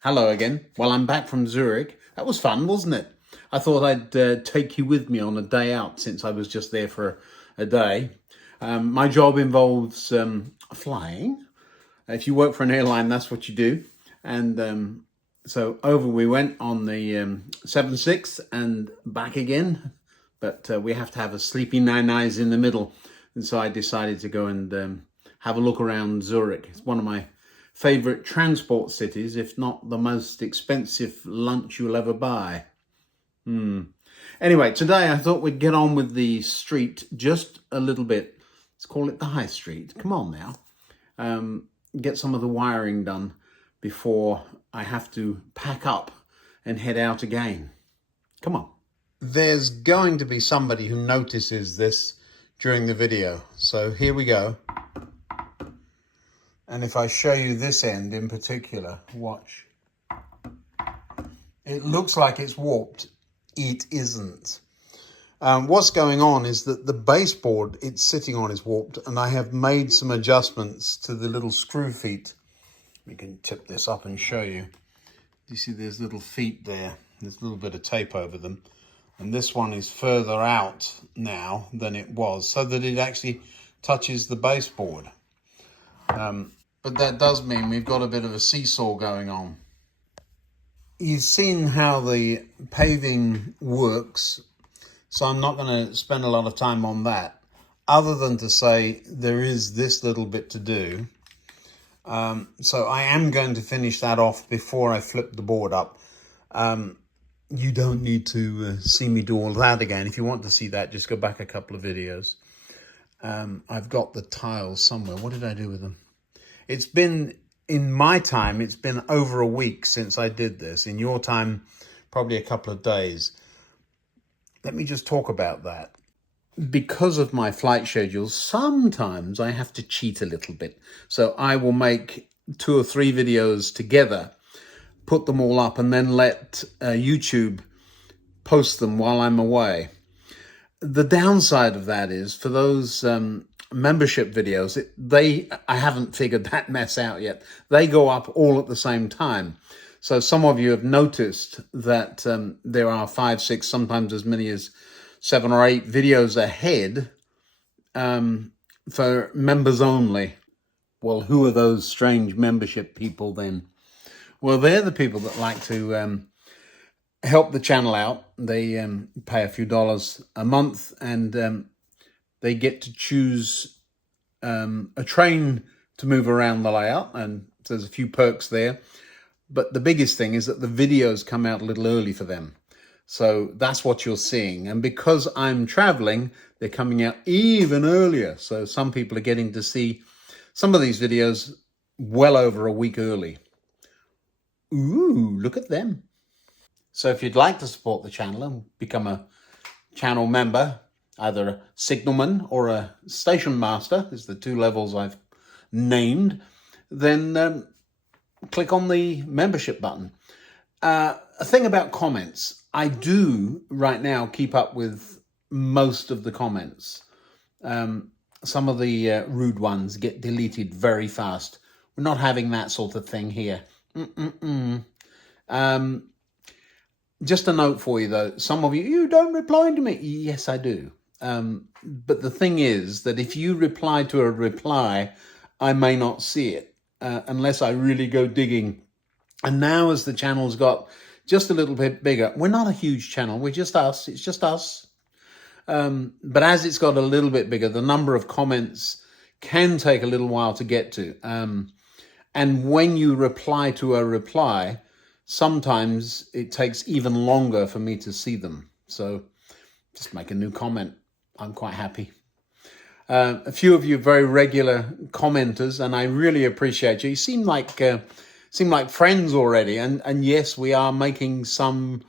Hello again. Well, I'm back from Zurich. That was fun, wasn't it? I thought I'd take you with me on a day out since I was just there for a day. My job involves flying. If you work for an airline, that's what you do. And so over we went on the 7-6 and back again. But we have to have a sleepy nine-eyes in the middle. And so I decided to go and have a look around Zurich. It's one of my favorite transport cities, if not the most expensive lunch you'll ever buy. Anyway, today I thought we'd get on with the street just a little bit. Let's call it the High Street. Come on now. Get some of the wiring done before I have to pack up and head out again. Come on. There's going to be somebody who notices this during the video. So here we go. And if I show you this end in particular, watch. It looks like it's warped. It isn't. What's going on is that the baseboard it's sitting on is warped, and I have made some adjustments to the little screw feet. We can tip this up and show you. You see there's little feet there. There's a little bit of tape over them. And this one is further out now than it was, so that it actually touches the baseboard. But that does mean we've got a bit of a seesaw going on. You've seen how the paving works, so I'm not going to spend a lot of time on that, other than to say there is this little bit to do. So I am going to finish that off before I flip the board up. You don't need to see me do all that again. If you want to see that, just go back a couple of videos. I've got the tiles somewhere. What did I do with them? It's been, in my time, it's been over a week since I did this. In your time, probably a couple of days. Let me just talk about that. Because of my flight schedules, sometimes I have to cheat a little bit. So I will make 2 or 3 videos together, put them all up, and then let YouTube post them while I'm away. The downside of that is, for those membership videos, I haven't figured that mess out yet. They go up all at the same time. So some of you have noticed that there are 5, 6, sometimes as many as 7 or 8 videos ahead for members only. Well, who are those strange membership people then? Well, they're the people that like to help the channel out. They pay a few dollars a month, and they get to choose a train to move around the layout, and there's a few perks there. But the biggest thing is that the videos come out a little early for them. So that's what you're seeing. And because I'm traveling, they're coming out even earlier. So some people are getting to see some of these videos well over a week early. Ooh, look at them. So if you'd like to support the channel and become a channel member, either a signalman or a station master, is the 2 levels I've named, then click on the membership button. A thing about comments. I do right now keep up with most of the comments. Some of the rude ones get deleted very fast. We're not having that sort of thing here. Just a note for you though, some of you don't reply to me. Yes, I do. But the thing is that if you reply to a reply, I may not see it unless I really go digging. And now as the channel's got just a little bit bigger, we're not a huge channel, we're just us, it's just us. But as it's got a little bit bigger, the number of comments can take a little while to get to. And when you reply to a reply, sometimes it takes even longer for me to see them. So just make a new comment. I'm quite happy. A few of you are very regular commenters, and I really appreciate you. You seem like friends already. And yes, we are making some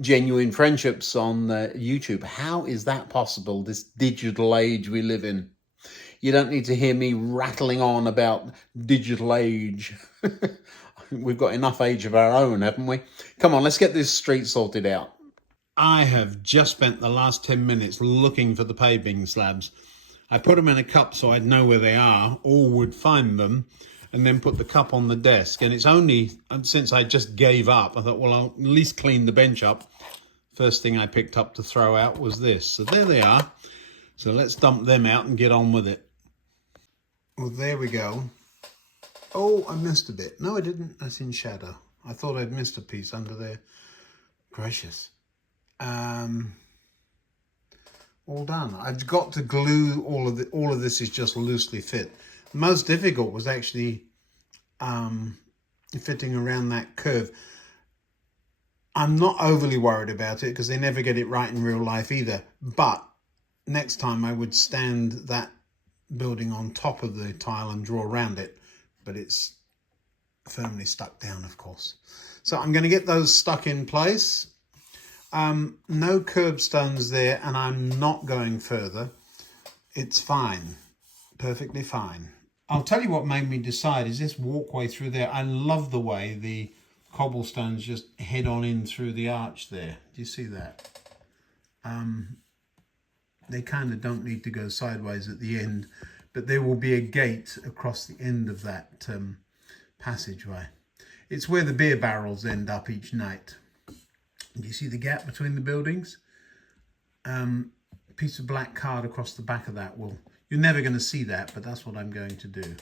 genuine friendships on YouTube. How is that possible, this digital age we live in? You don't need to hear me rattling on about digital age. We've got enough age of our own, haven't we? Come on, let's get this street sorted out. I have just spent the last 10 minutes looking for the paving slabs. I put them in a cup so I'd know where they are or would find them. and then put the cup on the desk. And it's only since I just gave up, I thought, well, I'll at least clean the bench up. First thing I picked up to throw out was this. So there they are. So let's dump them out and get on with it. Well, there we go. Oh, I missed a bit. No, I didn't. That's in shadow. I thought I'd missed a piece under there. Gracious. All done. I've got to glue all of this is just loosely fit. The most difficult was actually fitting around that curve. I'm not overly worried about it because they never get it right in real life either. But next time I would stand that building on top of the tile and draw around it. But it's firmly stuck down, of course. So I'm going to get those stuck in place. No curbstones there, and I'm not going further. It's fine, perfectly fine. I'll tell you what made me decide is this walkway through there. I love the way the cobblestones just head on in through the arch there. Do you see that? They kind of don't need to go sideways at the end, but there will be a gate across the end of that passageway. It's where the beer barrels end up each night. Do you see the gap between the buildings? Piece of black card across the back of that will... You're never going to see that, but that's what I'm going to do.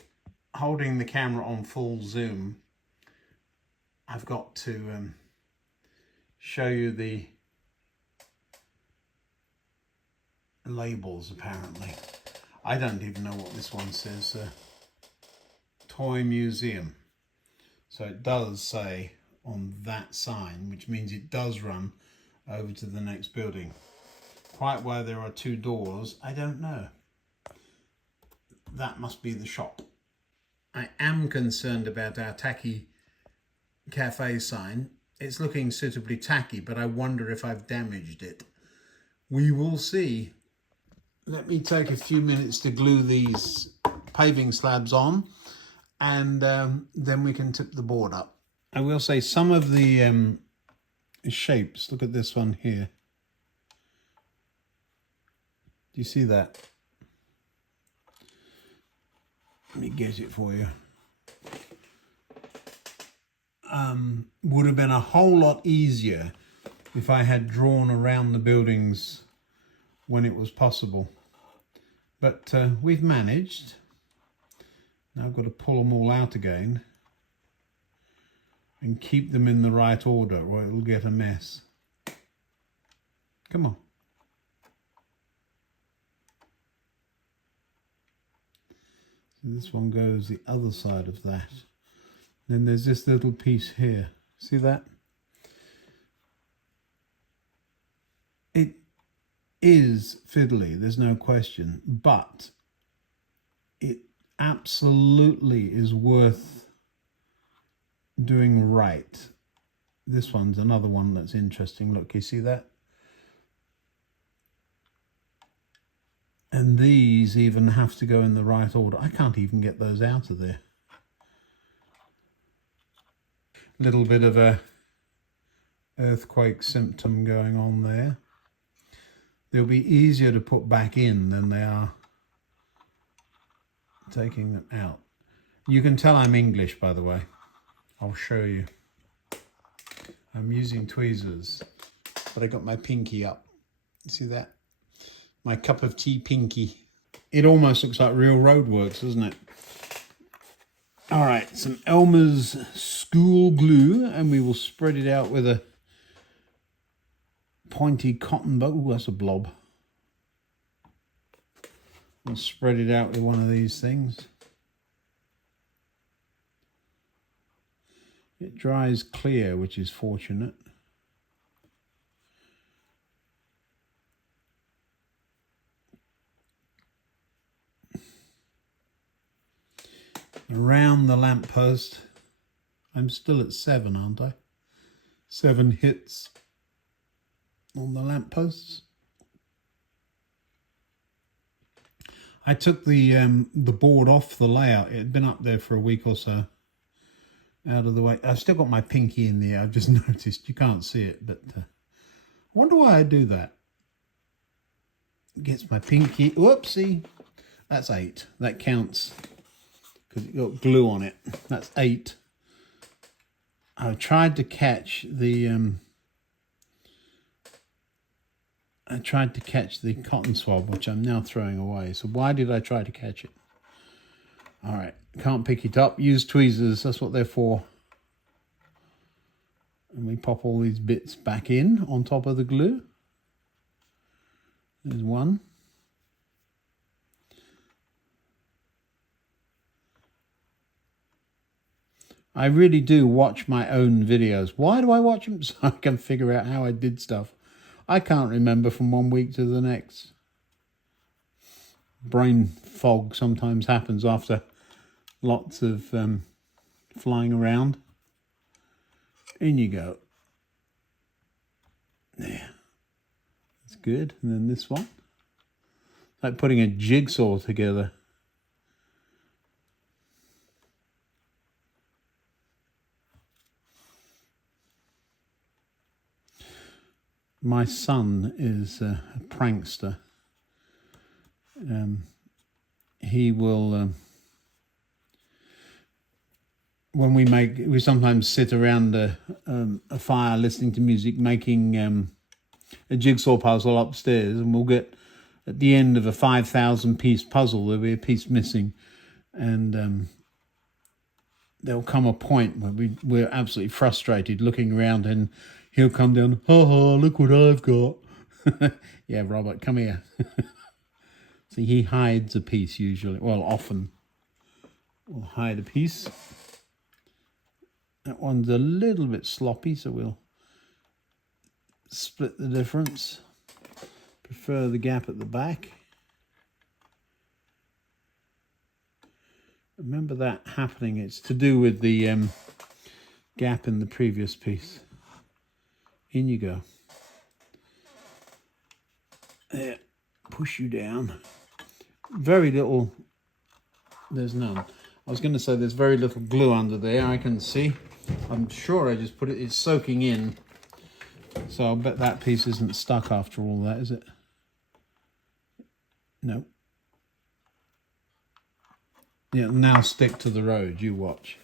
Holding the camera on full zoom, I've got to show you the labels, apparently. I don't even know what this one says. Toy Museum. So it does say on that sign, which means it does run over to the next building. Quite why there are two doors, I don't know. That must be the shop. I am concerned about our tacky cafe sign. It's looking suitably tacky, but I wonder if I've damaged it. We will see. Let me take a few minutes to glue these paving slabs on, and then we can tip the board up. I will say some of the shapes, look at this one here. Do you see that? Let me get it for you. Would have been a whole lot easier if I had drawn around the buildings when it was possible. But we've managed. Now I've got to pull them all out again and keep them in the right order or it'll get a mess. Come on. So this one goes the other side of that. Then there's this little piece here. See that? It is fiddly, there's no question, but it absolutely is worth doing right. This one's another one that's interesting. Look, you see that? And these even have to go in the right order. I can't even get those out of there. Little bit of a earthquake symptom going on there. They'll be easier to put back in than they are taking them out. You can tell I'm English, by the way. I'll show you. I'm using tweezers, but I got my pinky up. You see that? My cup of tea pinky. It almost looks like real roadworks, doesn't it? All right, some Elmer's school glue, and we will spread it out with a pointy cotton bud. Ooh, that's a blob. We'll spread it out with one of these things. It dries clear, which is fortunate. Around the lamppost. I'm still at 7, aren't I? 7 hits on the lampposts. I took the board off the layout. It had been up there for a week or so. Out of the way. I've still got my pinky in there. I've just noticed. You can't see it, but I wonder why I do that. Gets my pinky. Whoopsie. That's 8. That counts because it got glue on it. That's 8. I tried to catch the cotton swab, which I'm now throwing away. So why did I try to catch it? All right, can't pick it up. Use tweezers, that's what they're for. And we pop all these bits back in on top of the glue. There's one. I really do watch my own videos. Why do I watch them? So I can figure out how I did stuff. I can't remember from one week to the next. Brain fog sometimes happens after lots of flying around. In you go. There. That's good. And then this one. It's like putting a jigsaw together. My son is a prankster. He will, when we sometimes sit around a fire listening to music, making a jigsaw puzzle upstairs, and we'll get at the end of a 5,000 piece puzzle, there'll be a piece missing, and there'll come a point where we're absolutely frustrated looking around, and he'll come down, ha ha, look what I've got. Yeah, Robert, come here. See, he hides a piece usually. Well, often we'll hide a piece. That one's a little bit sloppy, so we'll split the difference. Prefer the gap at the back. Remember that happening. It's to do with the gap in the previous piece. In you go. There, push you down. Very little, there's none. I was going to say there's very little glue under there, I can see. I'm sure I just put it, it's soaking in. So I'll bet that piece isn't stuck after all that, is it? No. Yeah, now stick to the road, you watch.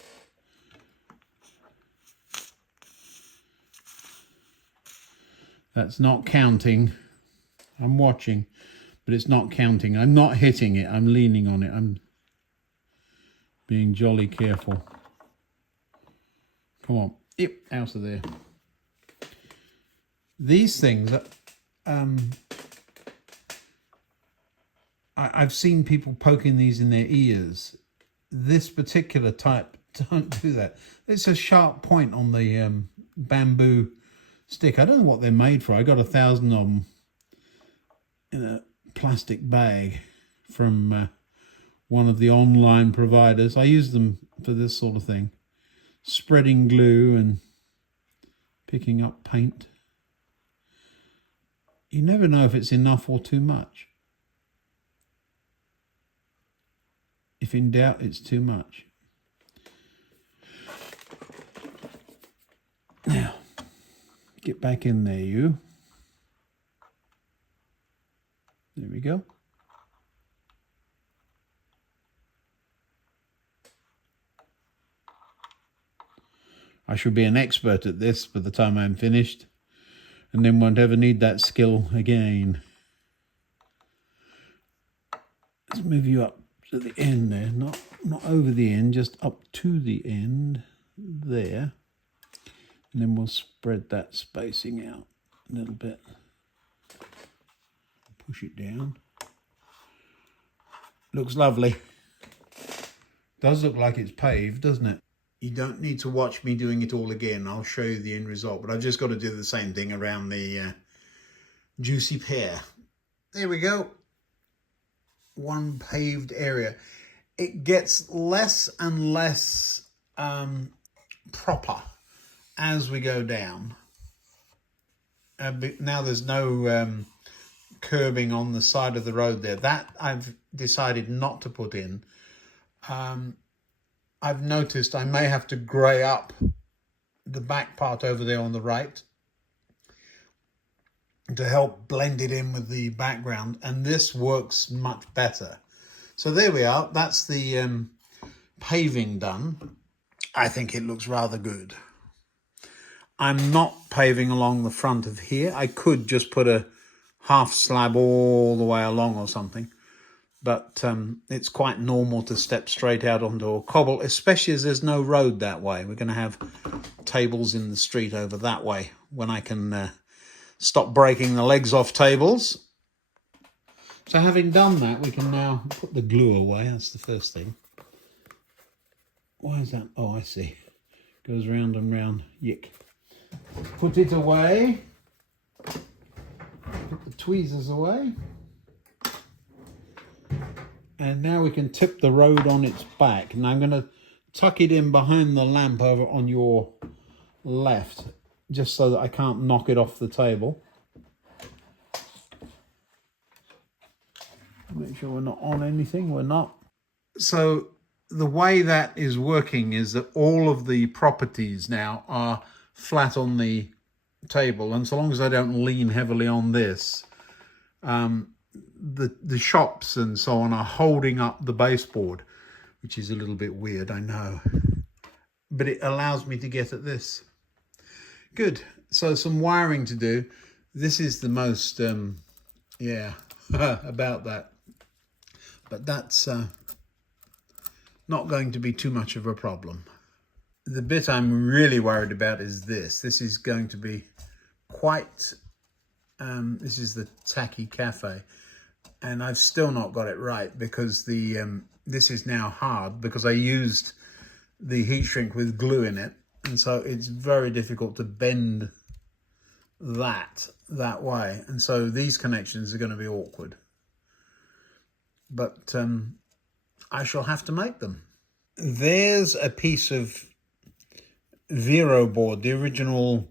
That's not counting. I'm watching, but it's not counting. I'm not hitting it. I'm leaning on it. I'm being jolly careful. Come on. Yep, out of there. These things, I've seen people poking these in their ears. This particular type, don't do that. It's a sharp point on the bamboo stick. I don't know what they're made for. I got 1,000 of them in a plastic bag from one of the online providers. I use them for this sort of thing. Spreading glue and picking up paint. You never know if it's enough or too much. If in doubt, it's too much. Now, get back in there, you. There we go. I should be an expert at this by the time I'm finished, and then won't ever need that skill again. Let's move you up to the end there, not over the end, just up to the end there. And then we'll spread that spacing out a little bit. Push it down. Looks lovely. Does look like it's paved, doesn't it? You don't need to watch me doing it all again. I'll show you the end result, but I've just got to do the same thing around the juicy pear. There we go. One paved area. It gets less and less proper as we go down. Now there's no curbing on the side of the road there. That I've decided not to put in. I've noticed I may have to grey up the back part over there on the right to help blend it in with the background, and this works much better. So there we are. That's the paving done, I think it looks rather good. I'm not paving along the front of here. I could just put a half slab all the way along or something, but it's quite normal to step straight out onto a cobble, especially as there's no road that way. We're going to have tables in the street over that way when I can stop breaking the legs off tables. So having done that, we can now put the glue away. That's the first thing. Why is that? Oh, I see. Goes round and round. Yick. Put it away. Put the tweezers away. And now we can tip the road on its back. And I'm going to tuck it in behind the lamp over on your left, just so that I can't knock it off the table. Make sure we're not on anything. We're not. So the way that is working is that all of the properties now are flat on the table, and so long as I don't lean heavily on this, the shops and so on are holding up the baseboard, which is a little bit weird, I know, but it allows me to get at this. Good. So some wiring to do. This is the most yeah about that, but that's not going to be too much of a problem. The bit I'm really worried about is this. This is going to be quite, this is the tacky cafe, and I've still not got it right because the this is now hard because I used the heat shrink with glue in it, and so it's very difficult to bend that way, and so these connections are going to be awkward, but I shall have to make them. There's a piece of Vero board, the original,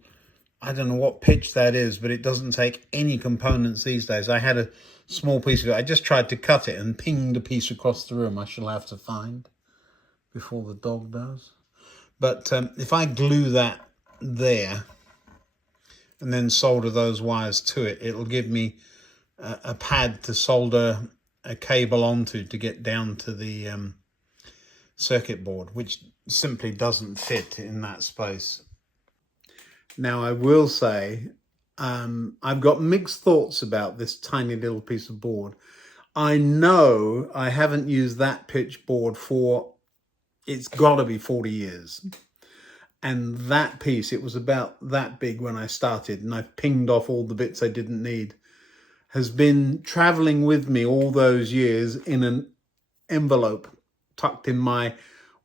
I don't know what pitch that is, but it doesn't take any components these days. I had a small piece of it. I just tried to cut it and pinged a piece across the room. I shall have to find before the dog does. But if I glue that there and then solder those wires to it, it'll give me a pad to solder a cable onto to get down to the circuit board, which simply doesn't fit in that space. Now I will say I've got mixed thoughts about this tiny little piece of board. I know I haven't used that pitch board for, it's got to be 40 years. And that piece, it was about that big when I started, and I've pinged off all the bits I didn't need, has been traveling with me all those years in an envelope tucked in my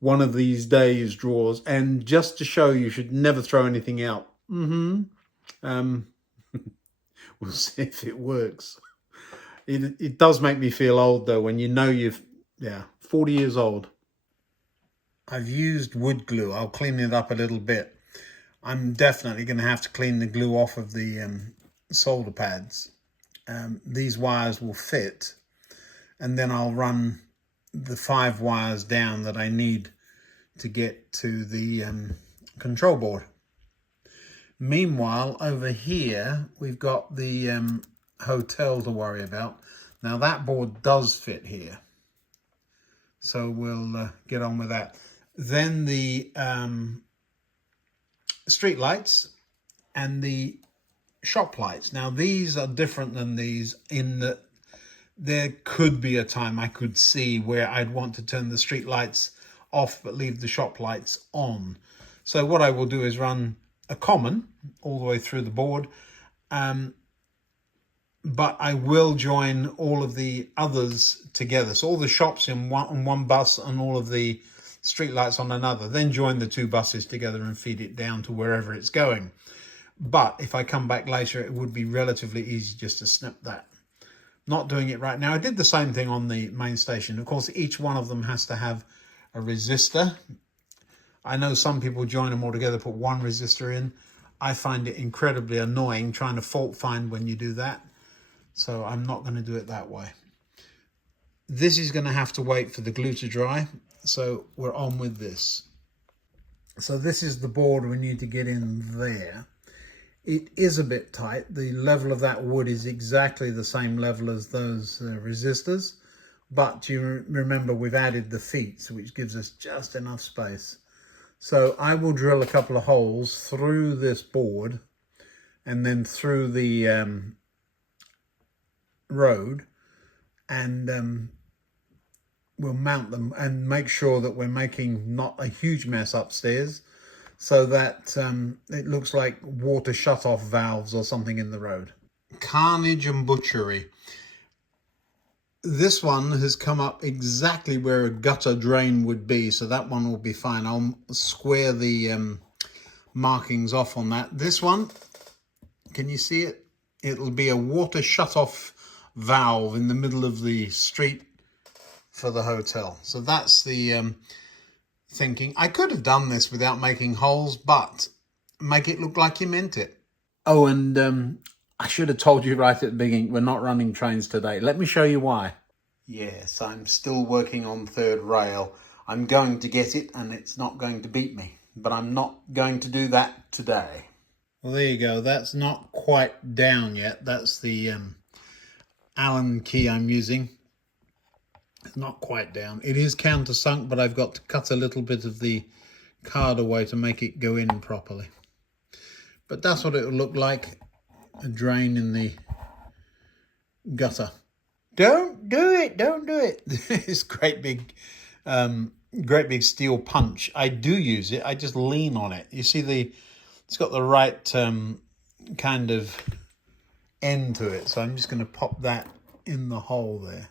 one of these days drawers. And just to show you should never throw anything out. We'll see if it works. It does make me feel old though, when you know you've, 40 years old. I've used wood glue. I'll clean it up a little bit. I'm definitely going to have to clean the glue off of the solder pads. These wires will fit, and then I'll run the 5 wires down that I need to get to the control board. Meanwhile, over here, we've got the hotel to worry about. Now that board does fit here, so we'll get on with that. Then the street lights and the shop lights. Now these are different than these in that there could be a time I could see where I'd want to turn the street lights off but leave the shop lights on. So what I will do is run a common all the way through the board, but I will join all of the others together. So all the shops on one bus and all of the street lights on another, then join the 2 buses together and feed it down to wherever it's going. But if I come back later, it would be relatively easy just to snip that. Not doing it right now. I did the same thing on the main station. Of course, each one of them has to have a resistor. I know some people join them all together, put one resistor in. I find it incredibly annoying trying to fault find when you do that. So I'm not going to do it that way. This is going to have to wait for the glue to dry. So we're on with this. So this is the board we need to get in there. It is a bit tight. The level of that wood is exactly the same level as those resistors, but you remember we've added the feet, which gives us just enough space. So I will drill a couple of holes through this board and then through the road, and we'll mount them and make sure that we're making not a huge mess upstairs, so that it looks like water shut-off valves or something in the road. Carnage and butchery. This one has come up exactly where a gutter drain would be, so that one will be fine. I'll square the markings off on that. This one, can you see it? It'll be a water shut-off valve in the middle of the street for the hotel. So that's the thinking. I could have done this without making holes, but make it look like you meant it. Oh, and I should have told you right at the beginning, we're not running trains today. Let me show you why. Yes, I'm still working on third rail. I'm going to get it and it's not going to beat me, but I'm not going to do that today. Well, there you go. That's not quite down yet. That's the Allen key I'm using. It's not quite down. It is countersunk, but I've got to cut a little bit of the card away to make it go in properly. But that's what it will look like. A drain in the gutter. Don't do it, don't do it. This great big steel punch. I do use it, I just lean on it. You see it's got the right kind of end to it. So I'm just going to pop that in the hole there.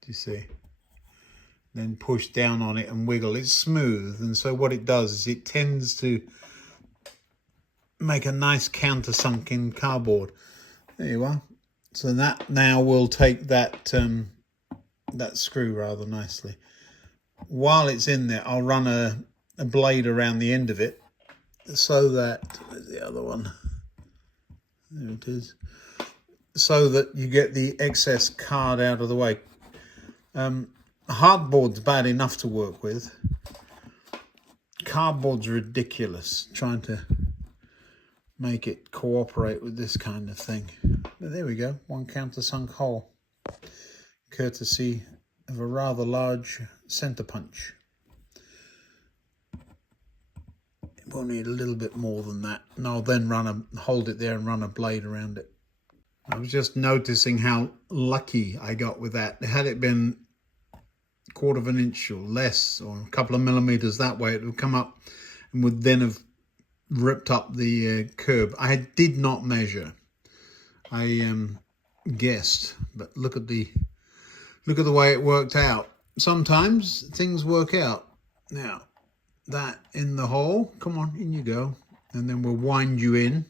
Do you see? Then push down on it and wiggle. It's smooth, and so what it does is it tends to make a nice countersunken cardboard. There you are. So that now will take that that screw rather nicely. While it's in there, I'll run a blade around the end of it so that, where's the other one? There it is. So that you get the excess card out of the way. Hardboard's bad enough to work with. Cardboard's ridiculous, trying to make it cooperate with this kind of thing. But there we go, one countersunk hole, courtesy of a rather large center punch. We'll need a little bit more than that, and I'll then hold it there and run a blade around it. I was just noticing how lucky I got with that. Had it been a quarter of an inch or less, or a couple of millimeters that way, it would come up and would then have ripped up the curb. I did not measure. I guessed, but look at the way it worked out. Sometimes things work out. Now, that in the hole, come on, in you go, and then we'll wind you in,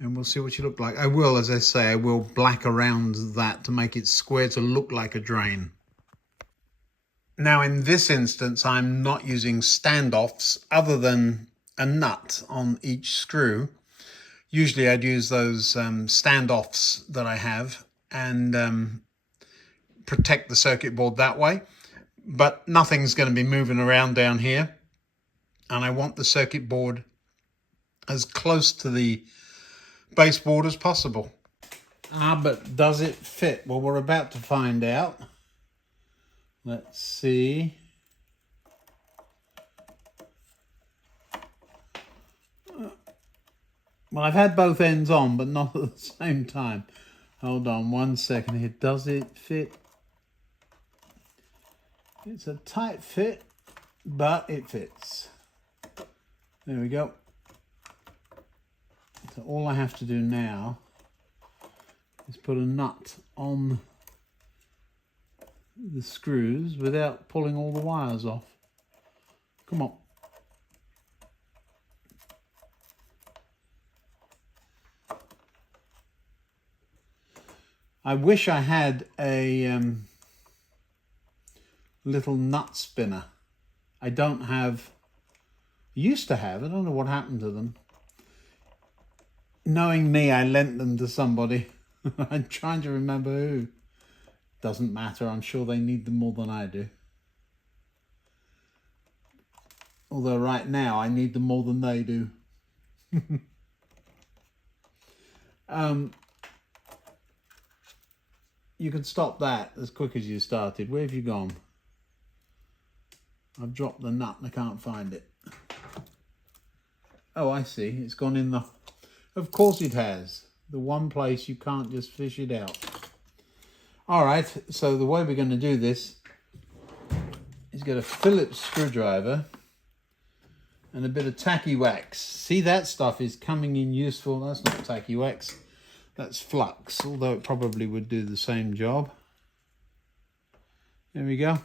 and we'll see what you look like. I will, as I say, I will black around that to make it square to look like a drain. Now, in this instance, I'm not using standoffs other than a nut on each screw. Usually I'd use those standoffs that I have and protect the circuit board that way, but nothing's going to be moving around down here, and I want the circuit board as close to the baseboard as possible. But does it fit? Well, we're about to find out. Let's see. Well, I've had both ends on, but not at the same time. Hold on 1 second here. Does it fit? It's a tight fit, but it fits. There we go. So all I have to do now is put a nut on the screws without pulling all the wires off. Come on. I wish I had a little nut spinner. I don't have, used to have, I don't know what happened to them. Knowing me, I lent them to somebody. I'm trying to remember who. Doesn't matter, I'm sure they need them more than I do. Although right now I need them more than they do. you could stop that as quick as you started. Where have you gone? I've dropped the nut and I can't find it. Oh, I see. It's gone in the... Of course it has. The one place you can't just fish it out. All right, so the way we're going to do this is get a Phillips screwdriver and a bit of tacky wax. See, that stuff is coming in useful. That's not tacky wax. That's flux, although it probably would do the same job. There we go.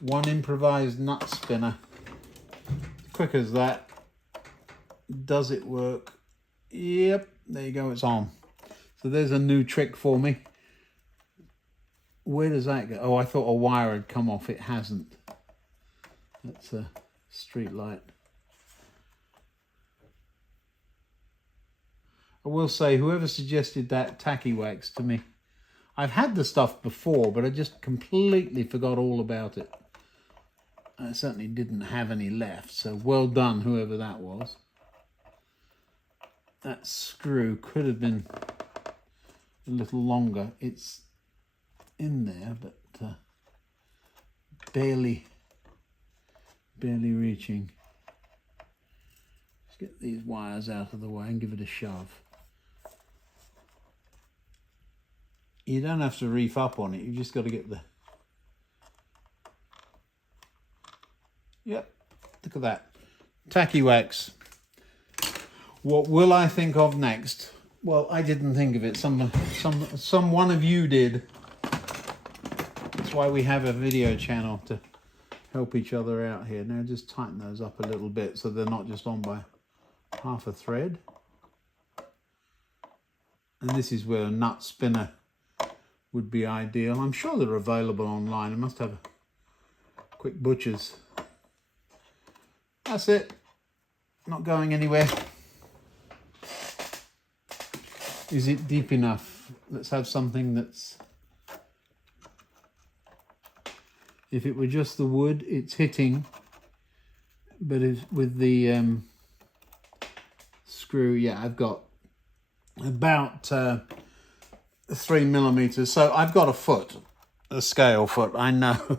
One improvised nut spinner. Quick as that. Does it work? Yep, there you go, it's on. So there's a new trick for me. Where does that go? Oh, I thought a wire had come off. It hasn't. That's a street light. I will say, whoever suggested that tacky wax to me, I've had the stuff before, but I just completely forgot all about it. I certainly didn't have any left, so well done, whoever that was. That screw could have been a little longer. It's in there, but barely reaching. Let's get these wires out of the way and give it a shove. You don't have to reef up on it, you've just got to get the... Yep, look at that. Tacky wax. What will I think of next? Well, I didn't think of it. Some one of you did. That's why we have a video channel, to help each other out here. Now just tighten those up a little bit so they're not just on by half a thread. And this is where a nut spinner would be ideal. I'm sure they're available online. I must have a quick butcher's. That's it. Not going anywhere. Is it deep enough? Let's have something that's... If it were just the wood, it's hitting. But with the screw, yeah, I've got about 3 millimeters. So I've got a scale foot, I know.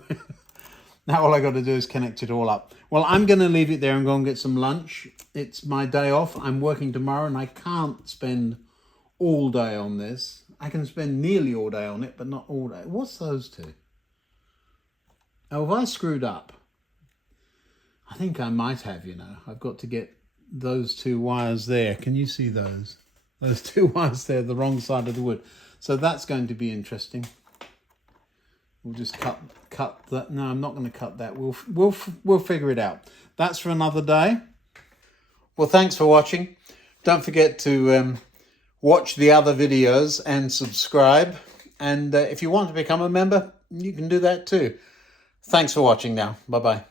Now all I got to do is connect it all up. Well, I'm going to leave it there and go and get some lunch. It's my day off. I'm working tomorrow and I can't spend all day on this. I can spend nearly all day on it, but not all day. What's those two? Oh, have I screwed up? I think I might have, you know. I've got to get those two wires there. Can you see those? Those two wires there, the wrong side of the wood. So that's going to be interesting. We'll just cut that. No, I'm not going to cut that. We'll figure it out. That's for another day. Well, thanks for watching. Don't forget to watch the other videos and subscribe. And if you want to become a member, you can do that too. Thanks for watching now. Bye-bye.